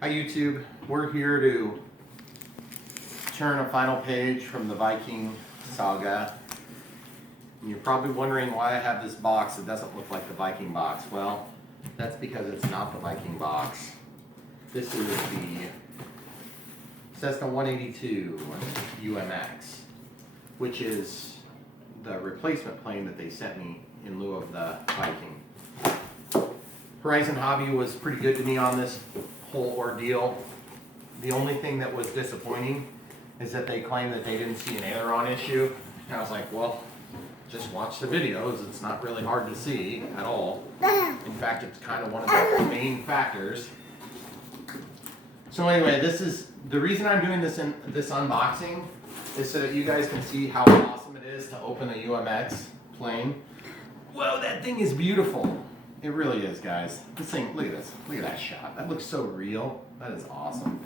Hi YouTube, we're here to turn a final page from the Viking saga. And you're probably wondering why I have this box that doesn't look like the Viking box. Well, that's because it's not the Viking box. This is the Cessna 182 UMX, which is the replacement plane that they sent me in lieu of the Viking. Horizon Hobby was pretty good to me on this whole ordeal. The only thing that was disappointing is that they claimed that they didn't see an aileron issue. And I was like, well, just watch the videos. It's not really hard to see at all. In fact, it's kind of one of the main factors. So anyway, this is the reason I'm doing this unboxing is so that you guys can see how awesome it is to open a UMX plane. Whoa, that thing is beautiful. It really is, guys. This thing, look at this. Look at that shot. That looks so real. That is awesome.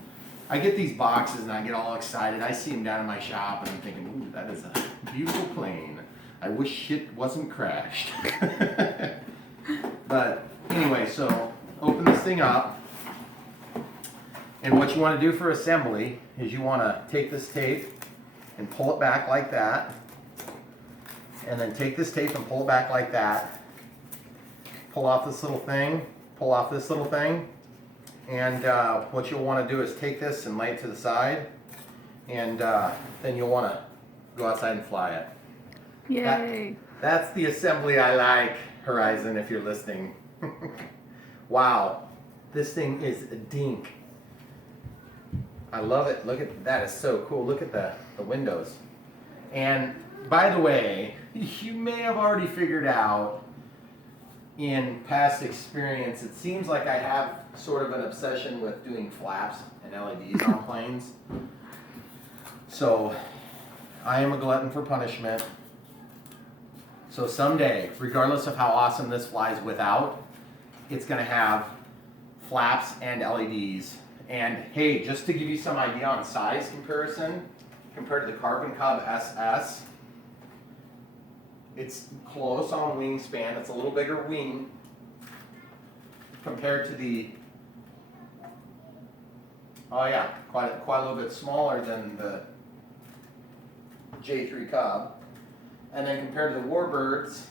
I get these boxes and I get all excited. I see them down in my shop and I'm thinking, ooh, that is a beautiful plane. I wish it wasn't crashed. But anyway, so open this thing up. And what you want to do for assembly is you want to take this tape and pull it back like that. And then take this tape and pull it back like that. Pull off this little thing, pull off this little thing, and what you'll want to do is take this and lay it to the side, and then you'll want to go outside and fly it. Yay! That's the assembly I like, Horizon, if you're listening. Wow, this thing is a dink. I love it. Look at that, is so cool. Look at the windows. And by the way, you may have already figured out in past experience, it seems like I have sort of an obsession with doing flaps and LEDs on planes. So I am a glutton for punishment. So someday, regardless of how awesome this flies without, it's going to have flaps and LEDs. And hey, just to give you some idea on size comparison, compared to the Carbon Cub SS, it's close on wingspan. It's a little bigger wing compared to the, oh yeah, quite a little bit smaller than the J3 Cub. And then compared to the Warbirds,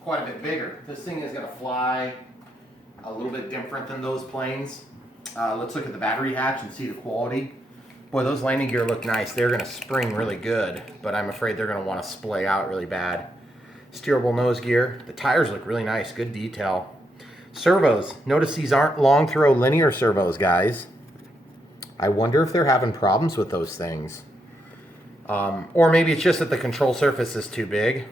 quite a bit bigger. This thing is going to fly a little bit different than those planes. Let's look at the battery hatch and see the quality. Boy, those landing gear look nice. They're going to spring really good, but I'm afraid they're going to want to splay out really bad. Steerable nose gear. The tires look really nice. Good detail. Servos. Notice these aren't long throw linear servos, guys. I wonder if they're having problems with those things. Or maybe it's just that the control surface is too big.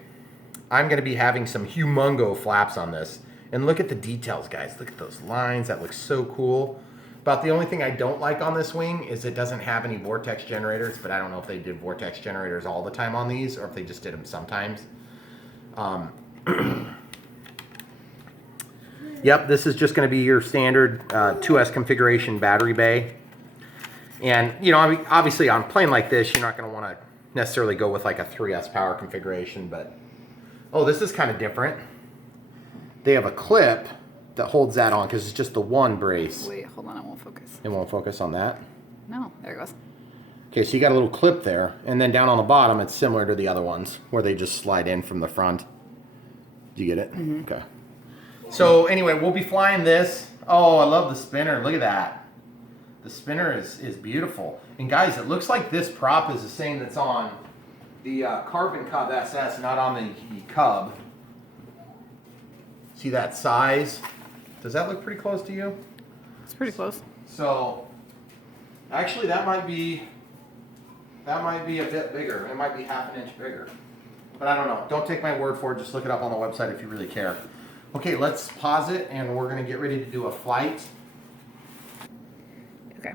I'm going to be having some humongo flaps on this. And look at the details, guys. Look at those lines. That looks so cool. About the only thing I don't like on this wing is it doesn't have any vortex generators, but I don't know if they did vortex generators all the time on these or if they just did them sometimes. Yep, this is just going to be your standard 2S configuration battery bay. And, you know, obviously on a plane like this, you're not going to want to necessarily go with like a 3S power configuration, but, oh, this is kind of different. They have a clip that holds that on because it's just the one brace. Wait, hold on, it won't focus. It won't focus on that? No, there it goes. Okay, so you got a little clip there, and then down on the bottom, it's similar to the other ones, where they just slide in from the front. Do you get it? Mm-hmm. Okay. So anyway, we'll be flying this. Oh, I love the spinner. Look at that. The spinner is beautiful. And guys, it looks like this prop is the same that's on the Carbon Cub SS, not on the Cub. See that size? Does that look pretty close to you? It's pretty close. So, actually that might be a bit bigger. It might be half an inch bigger. But I don't know. Don't take my word for it. Just look it up on the website if you really care. Okay, let's pause it and we're going to get ready to do a flight. Okay.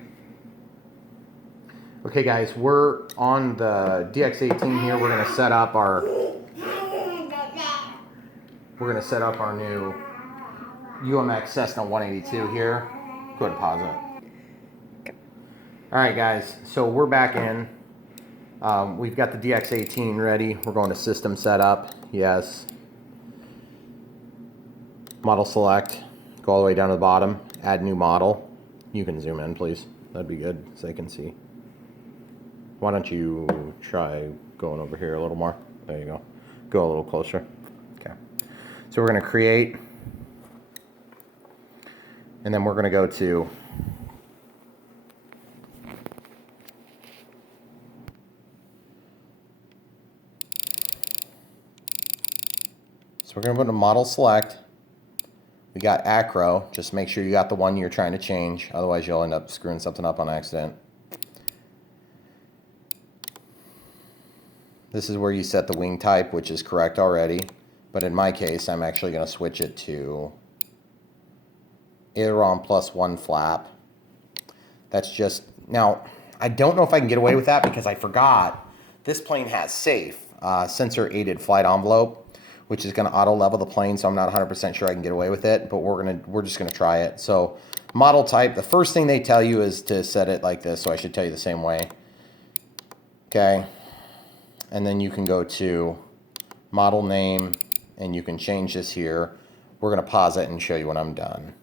Okay guys, we're on the DX18 here. We're going to set up our new UMX Cessna 182 here. Go ahead and pause it. Okay. All right, guys. So we're back in. We've got the DX18 ready. We're going to system setup. Yes. Model select. Go all the way down to the bottom. add new model. You can zoom in, please. That'd be good so I can see. Why don't you try going over here a little more? There you go. Go a little closer. Okay. So we're going to create, and then we're going to go to so we're going to put a model select. We got acro. Just make sure you got the one you're trying to change. Otherwise, you'll end up screwing something up on accident. This is where you set the wing type, which is correct already. But in my case, I'm actually going to switch it to aileron plus 1 flap. That's just... Now, I don't know if I can get away with that because I forgot this plane has safe sensor-aided flight envelope, which is going to auto level the plane, so I'm not 100% sure I can get away with it, but we're just going to try it. So model type, the first thing they tell you is to set it like this, so I should tell you the same way. Okay, and then you can go to model name, and you can change this here. We're going to pause it and show you when I'm done.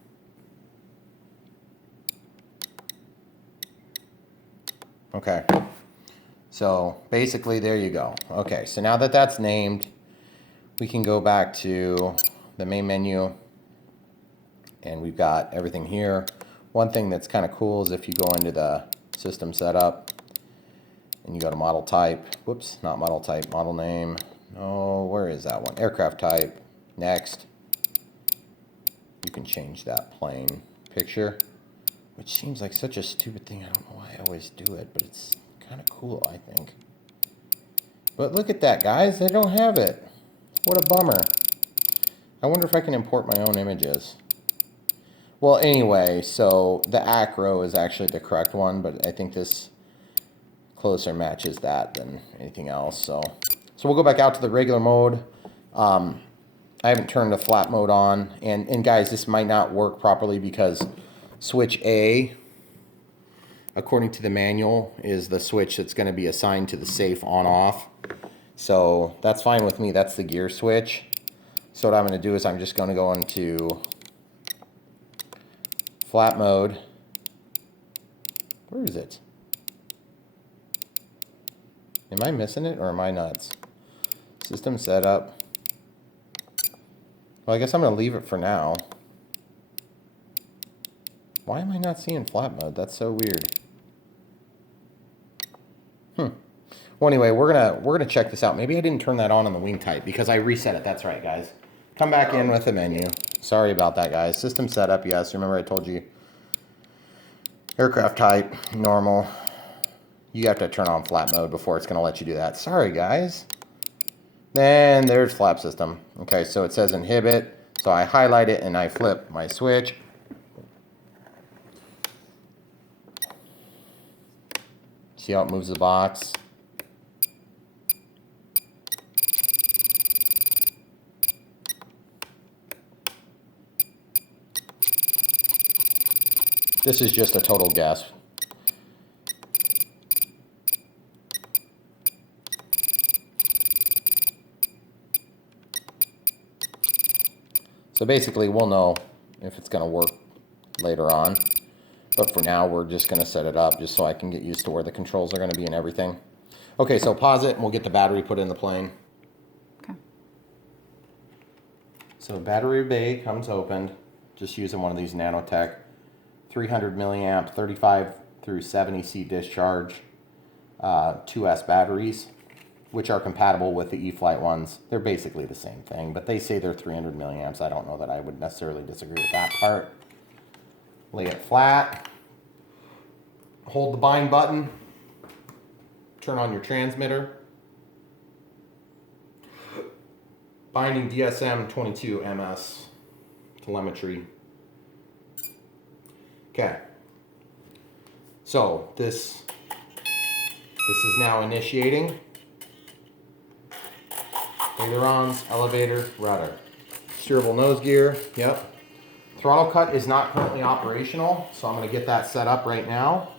Okay, so basically there you go. Okay, so now that that's named, we can go back to the main menu and we've got everything here. One thing that's kind of cool is if you go into the system setup and you go to model type, whoops, not model type, model name. Oh, where is that one? Aircraft type, next. You can change that plane picture, which seems like such a stupid thing. I don't know why I always do it, but it's kind of cool, I think. But look at that, guys, they don't have it. What a bummer. I wonder if I can import my own images. Well, anyway, so the acro is actually the correct one, but I think this closer matches that than anything else. So we'll go back out to the regular mode. I haven't turned the flat mode on. And guys, this might not work properly because switch A, according to the manual, is the switch that's going to be assigned to the safe on-off. So that's fine with me. That's the gear switch. So what I'm going to do is I'm just going to go into flat mode. Where is it? Am I missing it or am I nuts? System setup. Well, I guess I'm going to leave it for now. Why am I not seeing flat mode? That's so weird. Well, anyway, we're gonna check this out. Maybe I didn't turn that on the wing type because I reset it. That's right, guys. Come back in with the menu. Sorry about that, guys. System setup, yes. Remember I told you aircraft type, normal. You have to turn on flat mode before it's gonna let you do that. Sorry, guys. Then there's flap system. Okay, so it says inhibit. So I highlight it and I flip my switch. See how it moves the box? This is just a total guess. So basically we'll know if it's going to work later on. But for now we're just going to set it up just so I can get used to where the controls are going to be and everything. Okay, so pause it and we'll get the battery put in the plane. Okay. So battery bay comes opened. Just using one of these nano-tech. 300 milliamp, 35 through 70C discharge, 2S batteries, which are compatible with the e-flite ones. They're basically the same thing, but they say they're 300 milliamps. I don't know that I would necessarily disagree with that part. Lay it flat. Hold the bind button. Turn on your transmitter. Binding DSM 22 MS telemetry. Okay, so this is now initiating. Ailerons, elevator, rudder. Steerable nose gear, yep. Throttle cut is not currently operational, so I'm going to get that set up right now.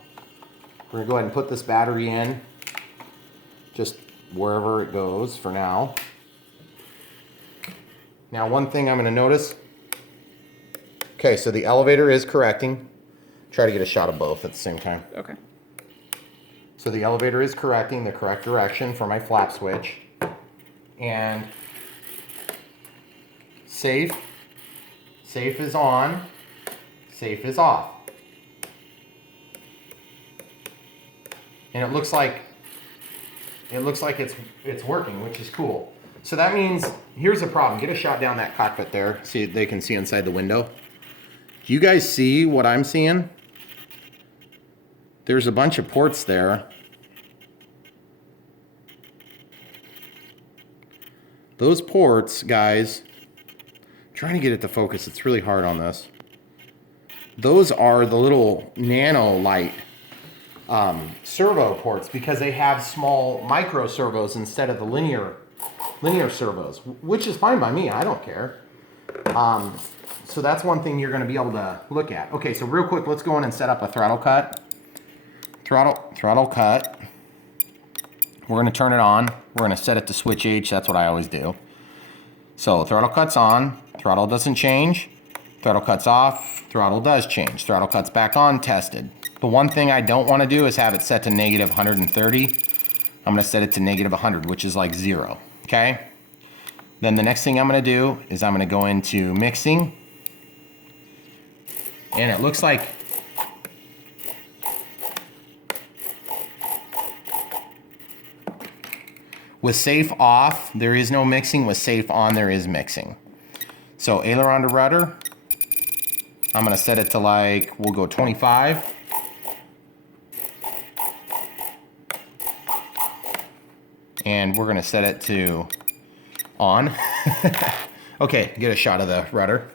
We're going to go ahead and put this battery in, just wherever it goes for now. Now one thing I'm going to notice, Okay, so the elevator is correcting. Try to get a shot of both at the same time. Okay. So the elevator is correcting the correct direction for my flap switch. And safe is on, safe is off. And it looks like it's working, which is cool. So that means, here's the problem. Get a shot down that cockpit there. See, they can see inside the window. Do you guys see what I'm seeing? There's a bunch of ports there. Those ports, guys, trying to get it to focus. It's really hard on this. Those are the little nano-light servo ports because they have small micro servos instead of the linear servos, which is fine by me. I don't care. So that's one thing you're going to be able to look at. Okay, so real quick, let's go in and set up a throttle cut. Throttle cut. We're going to turn it on. We're going to set it to switch H. That's what I always do. So throttle cut's on. Throttle doesn't change. Throttle cut's off. Throttle does change. Throttle cut's back on. Tested. The one thing I don't want to do is have it set to negative 130. I'm going to set it to negative 100, which is like 0. Okay? Then the next thing I'm going to do is I'm going to go into mixing. And it looks like with safe off, there is no mixing. With safe on, there is mixing. So aileron to rudder, I'm going to set it to like, we'll go 25. And we're going to set it to on. Okay, get a shot of the rudder.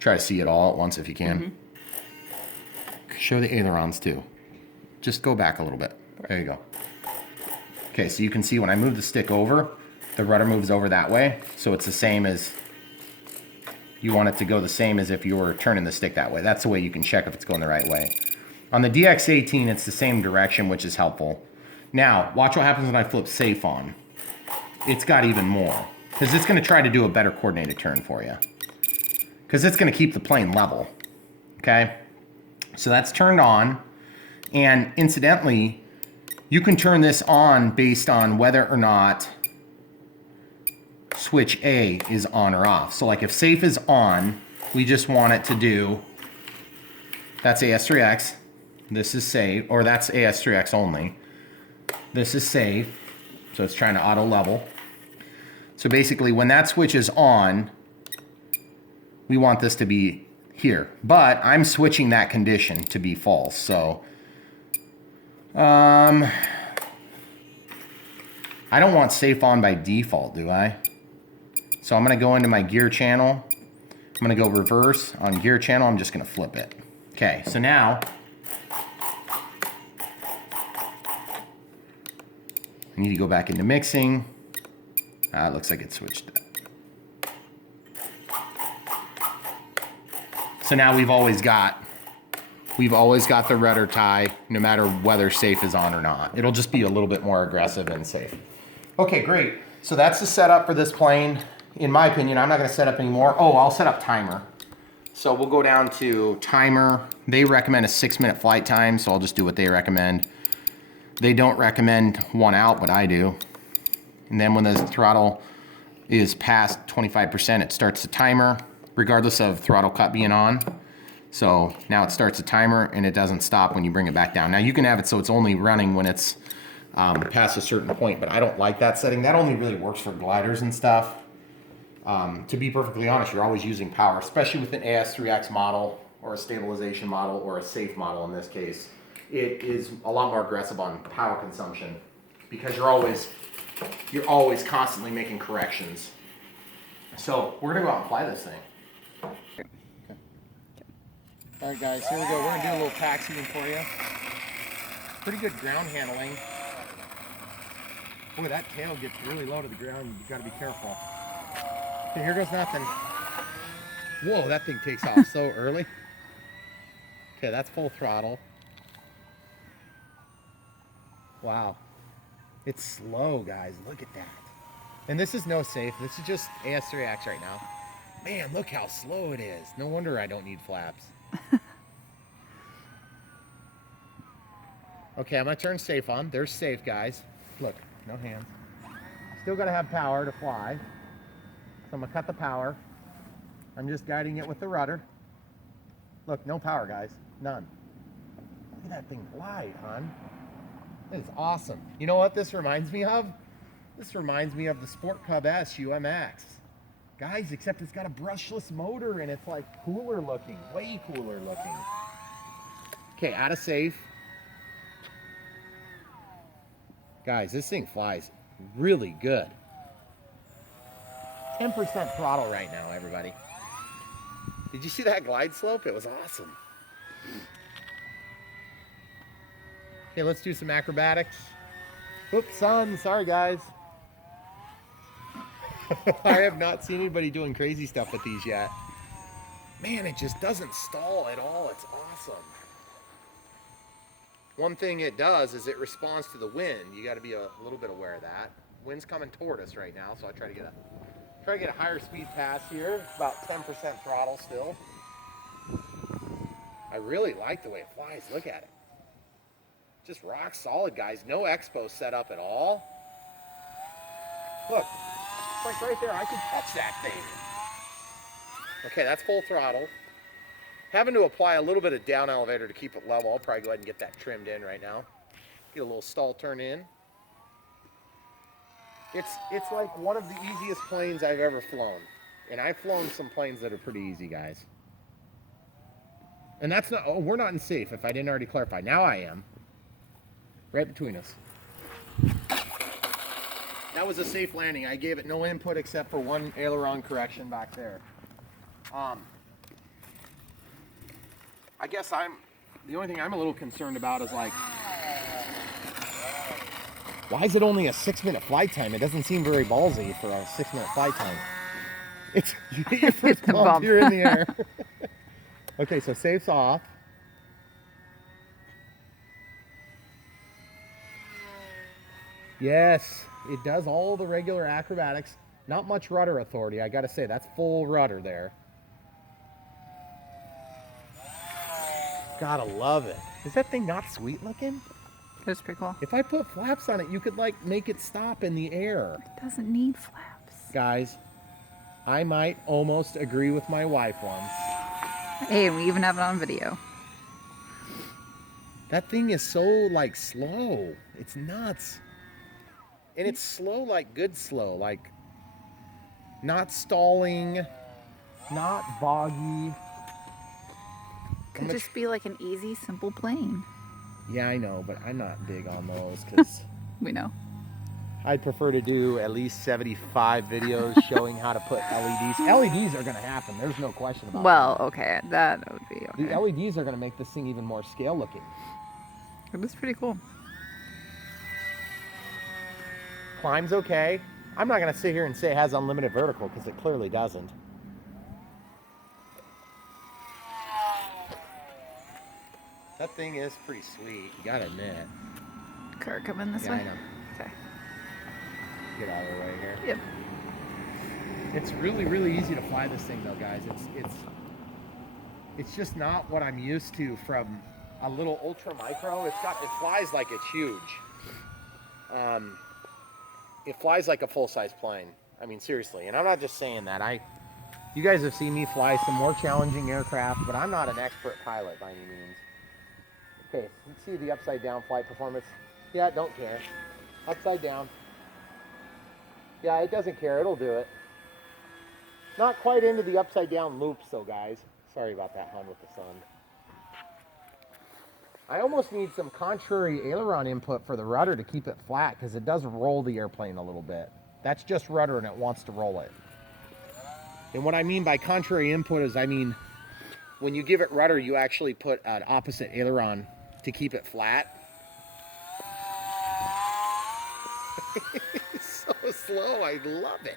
Try to see it all at once if you can. Show the ailerons too. Just go back a little bit. There you go. Okay, so you can see when I move the stick over, the rudder moves over that way. So it's the same as, you want it to go the same as if you were turning the stick that way. That's the way you can check if it's going the right way. On the DX18, it's the same direction, which is helpful. Now, watch what happens when I flip safe on. It's got even more, because it's going to try to do a better coordinated turn for you. Because it's going to keep the plane level. Okay? So that's turned on. And incidentally, you can turn this on based on whether or not switch A is on or off. So like if safe is on, we just want it to do, that's AS3X, this is safe, or that's AS3X only. This is safe, so it's trying to auto level. So basically when that switch is on, we want this to be here. But I'm switching that condition to be false, so I don't want safe on by default, do I? So I'm going to go into my gear channel. I'm going to go reverse on gear channel. I'm just going to flip it. Okay, so now I need to go back into mixing. It looks like it switched that. So now we've always got the rudder tie, no matter whether safe is on or not. It'll just be a little bit more aggressive and safe. Okay, great. So that's the setup for this plane. In my opinion, I'm not going to set up anymore. Oh, I'll set up timer. So we'll go down to timer. They recommend a 6-minute flight time, so I'll just do what they recommend. They don't recommend 1 out, but I do. And then when the throttle is past 25%, it starts the timer, regardless of throttle cut being on. So now it starts a timer and it doesn't stop when you bring it back down. Now you can have it so it's only running when it's past a certain point, but I don't like that setting. That only really works for gliders and stuff. To be perfectly honest, you're always using power, especially with an AS3X model or a stabilization model or a safe model in this case. It is a lot more aggressive on power consumption because you're always constantly making corrections. So we're gonna go out and fly this thing. Okay. All right, guys, here we go. We're gonna do a little taxiing for you. Pretty good ground handling. Boy, that tail gets really low to the ground. You gotta be careful. Okay, here goes nothing. Whoa, that thing takes off so early. Okay, that's full throttle. Wow. It's slow, guys. Look at that. And this is no safe. This is just AS3X right now. Man, look how slow it is. No wonder I don't need flaps. Okay, I'm gonna turn safe on. There's safe, guys. Look, no hands. Still gotta have power to fly. So I'm gonna cut the power. I'm just guiding it with the rudder. Look, no power, guys. None. Look at that thing glide, hon. That is awesome. You know what this reminds me of? This reminds me of the Sport Cub S UMX. Guys, except it's got a brushless motor and it's like cooler looking, way cooler looking. Okay, out of safe. Guys, this thing flies really good. 10% throttle right now, everybody. Did you see that glide slope? It was awesome. Okay, let's do some acrobatics. Oops, son, sorry guys. I have not seen anybody doing crazy stuff with these yet. Man, it just doesn't stall at all. It's awesome. One thing it does is it responds to the wind. You got to be a little bit aware of that. Wind's coming toward us right now, so I try to get a higher speed pass here. About 10% throttle still. I really like the way it flies. Look at it. Just rock solid, guys. No expo set up at all. Look, it's like right there. I can touch that thing. Okay, that's full throttle. Having to apply a little bit of down elevator to keep it level. I'll probably go ahead and get that trimmed in right now. Get a little stall turn in. It's like one of the easiest planes I've ever flown. And I've flown some planes that are pretty easy, guys. And that's not, oh, we're not in safe if I didn't already clarify. Now I am. Right between us. That was a safe landing. I gave it no input except for one aileron correction back there. I guess the only thing I'm a little concerned about is like, why is it only a 6-minute flight time? It doesn't seem very ballsy for a 6-minute flight time. It's, you get your first bump, you're in the air. Okay, so safe's off. Yes, it does all the regular acrobatics. Not much rudder authority, I gotta say. That's full rudder there. Gotta love it. Is that thing not sweet looking? That's pretty cool. If I put flaps on it, you could like make it stop in the air. It doesn't need flaps. Guys, I might almost agree with my wife once. Hey, we even have it on video. That thing is so like slow. It's nuts. And it's slow, like good slow, like not stalling, not boggy. Could just be like an easy, simple plane. Yeah, I know, but I'm not big on those because We know. I'd prefer to do at least 75 videos showing how to put LEDs. LEDs are going to happen. There's no question about Well, okay, that would be okay. The LEDs are going to make this thing even more scale looking. It was pretty cool. Climb's okay. I'm not going to sit here and say it has unlimited vertical because it clearly doesn't. That thing is pretty sweet, you gotta admit. Car coming this Yeah, way? I know. Okay. Get out of the way here. Yep. It's really, really easy to fly this thing though, guys. It's just not what I'm used to from a little ultra micro. It flies like it's huge. It flies like a full-size plane. I mean, seriously. And I'm not just saying that. You guys have seen me fly some more challenging aircraft, but I'm not an expert pilot by any means. Okay, let's see the upside down flight performance. Yeah, don't care. Upside down. Yeah, it doesn't care. It'll do it. Not quite into the upside down loops though, guys. Sorry about that, hon, with the sun. I almost need some contrary aileron input for the rudder to keep it flat because it does roll the airplane a little bit. That's just rudder and it wants to roll it. And what I mean by contrary input is, I mean, when you give it rudder, you actually put an opposite aileron to keep it flat. It's so slow, I love it.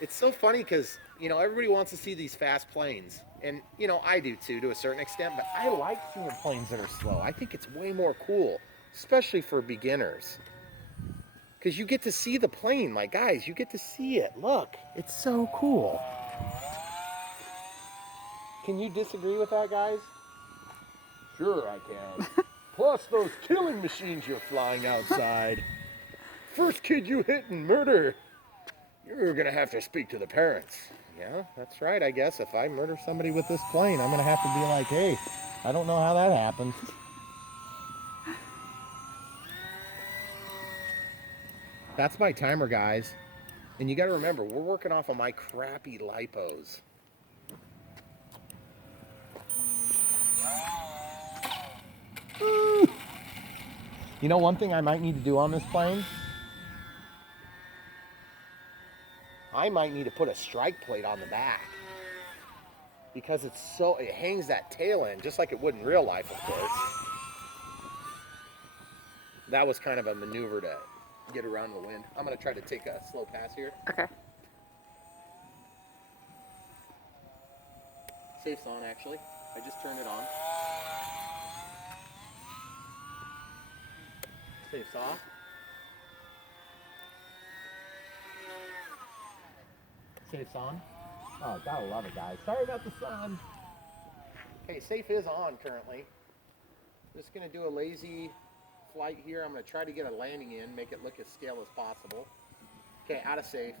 It's so funny because, you know, everybody wants to see these fast planes. And, you know, I do too, to a certain extent, but I like seeing planes that are slow. I think it's way more cool, especially for beginners. Because you get to see the plane, like guys, you get to see it. Look, it's so cool. Can you disagree with that, guys? Sure I can. Plus those killing machines you're flying outside. First kid you hit and murder, you're gonna have to speak to the parents. Yeah, that's right, I guess. If I murder somebody with this plane, I'm gonna have to be like, hey, I don't know how that happened. That's my timer, guys. And you gotta remember, we're working off of my crappy Lipos. You know one thing I might need to do on this plane? I might need to put a strike plate on the back. Because it hangs that tail in, just like it would in real life, of course. That was kind of a maneuver to get around the wind. I'm gonna try to take a slow pass here. Okay. Safe's on, actually. I just turned it on. Safe's off. Safe's on. Oh, gotta love it, guys. Sorry about the sun. Okay, safe is on currently. Just gonna do a lazy flight here. I'm gonna try to get a landing in, make it look as scale as possible. Okay, out of safe.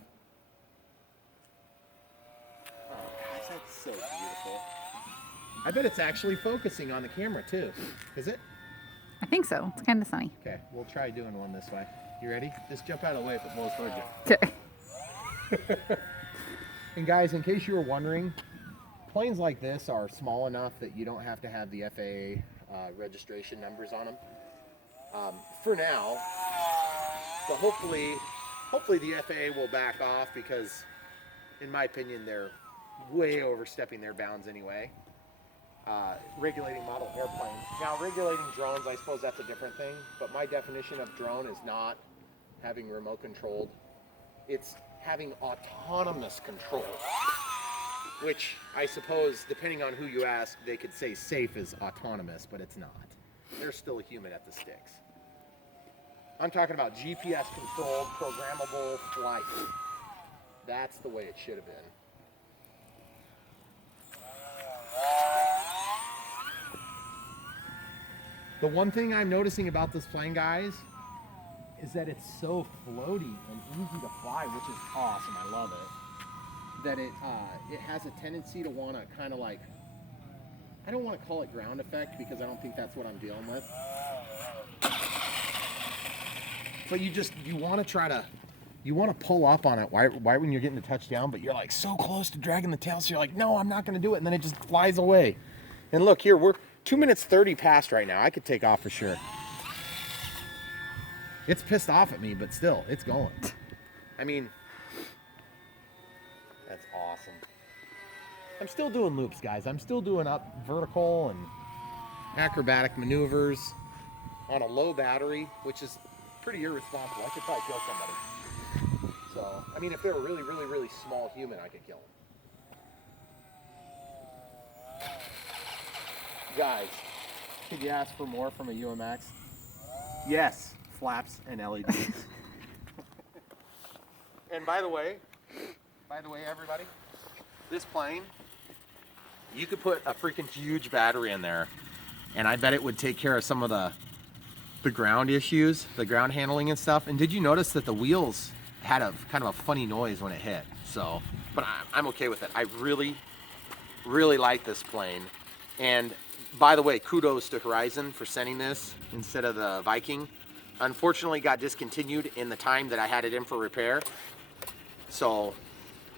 Oh, guys, that's so beautiful. I bet it's actually focusing on the camera too. Is it? I think so. It's kind of sunny. Okay, we'll try doing one this way. You ready? Just jump out of the way if it blows towards you. Okay. And guys, in case you were wondering, planes like this are small enough that you don't have to have the FAA registration numbers on them. For now, but hopefully the FAA will back off because, in my opinion, they're way overstepping their bounds anyway. Regulating model airplanes. Now, regulating drones, I suppose that's a different thing, but my definition of drone is not having remote controlled. It's having autonomous control, which I suppose, depending on who you ask, they could say safe is autonomous, but it's not. There's still a human at the sticks. I'm talking about GPS controlled, programmable flight. That's the way it should have been. The one thing I'm noticing about this plane, guys, is that it's so floaty and easy to fly, which is awesome. I love it. That it has a tendency to want to kind of like, I don't want to call it ground effect because I don't think that's what I'm dealing with. But you want to pull up on it right when you're getting to touchdown, but you're like so close to dragging the tail, so you're like, no, I'm not going to do it, and then it just flies away. And look here, we're 2 minutes 30 past right now. I could take off for sure. It's pissed off at me, but still, it's going. I mean, that's awesome. I'm still doing loops, guys. I'm still doing up vertical and acrobatic maneuvers on a low battery, which is pretty irresponsible. I could probably kill somebody. So, I mean, if they were really, really, really small human, I could kill them. Guys, could you ask for more from a UMX? Yes, flaps and LEDs. And by the way, everybody, this plane, you could put a freaking huge battery in there, and I bet it would take care of some of the ground issues, the ground handling and stuff. And did you notice that the wheels had a kind of a funny noise when it hit? So, but I'm okay with it. I really, really like this plane. And by the way, kudos to Horizon for sending this instead of the Viking. Unfortunately, got discontinued in the time that I had it in for repair. So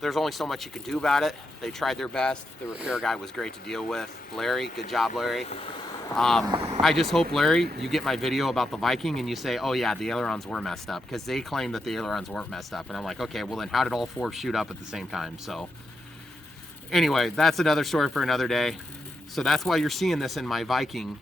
there's only so much you can do about it. They tried their best. The repair guy was great to deal with. Larry, good job, Larry. I just hope, Larry, you get my video about the Viking and you say, oh yeah, the ailerons were messed up, because they claim that the ailerons weren't messed up. And I'm like, okay, well then how did all four shoot up at the same time? So anyway, that's another story for another day. So that's why you're seeing this in my Viking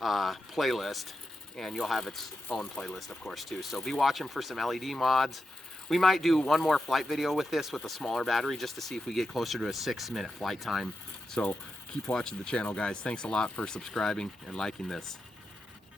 playlist, and you'll have its own playlist, of course, too. So be watching for some LED mods. We might do one more flight video with this with a smaller battery just to see if we get closer to a 6-minute flight time. So keep watching the channel, guys. Thanks a lot for subscribing and liking this.